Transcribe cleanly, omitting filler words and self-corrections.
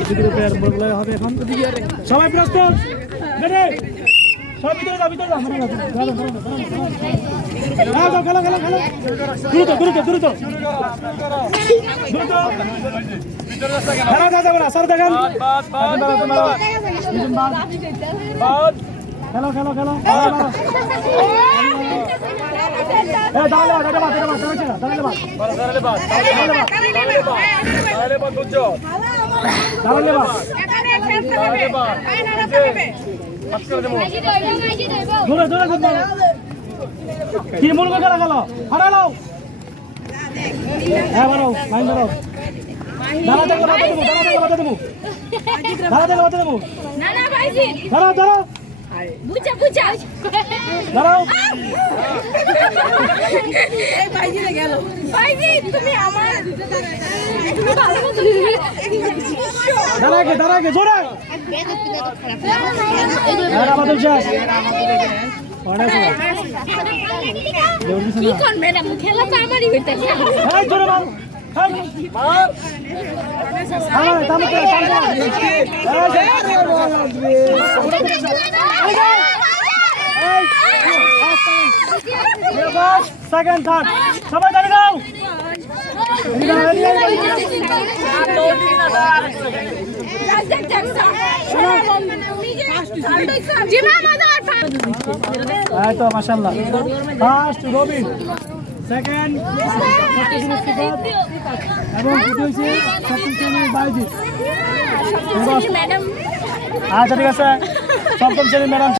ভিতরে প্লেয়ার বলগুলো হবে এখন সবাই প্রস্তুত রেডি সবাই ভিতরে যাও ভিতরে যাও মনে রাখো যাও খেলো খেলো খেলো দ্রুত দ্রুত দ্রুত দ্রুত খেলা যাবে না স্যার দেখেন খেলো খেলো খেলো দাঁড়ালে কি মূল খেলা খেলো হারালো হ্যাঁ বাড়াও লাইন বাড়াও দাঁড়া দেখলে বাতা দেবো দাঁড়া দেখলে বাতা দেবো দাঁড়াও দাঁড়াও বুঝা বুঝা দাঁড়াও এই ভাইজি গেল ভাইজি তুমি আমার তুমি ভালো মতো দাঁড়াকে জোরে বাদল শেষ কি কোন ম্যাডাম খেলা তো আমারই হইতাছে এই জোরে মার সেকেন্ড থার্ড সবাই দাঁড়িয়ে দাও এই তো মাশাআল্লাহ ফার্স্ট রবিন সেকেন্ড এবং দ্বিতীয় হচ্ছে সপ্তম শ্রেণীর বাইজিৎ ম্যাডাম আচ্ছা ঠিক আছে সপ্তম শ্রেণীর ম্যাডাম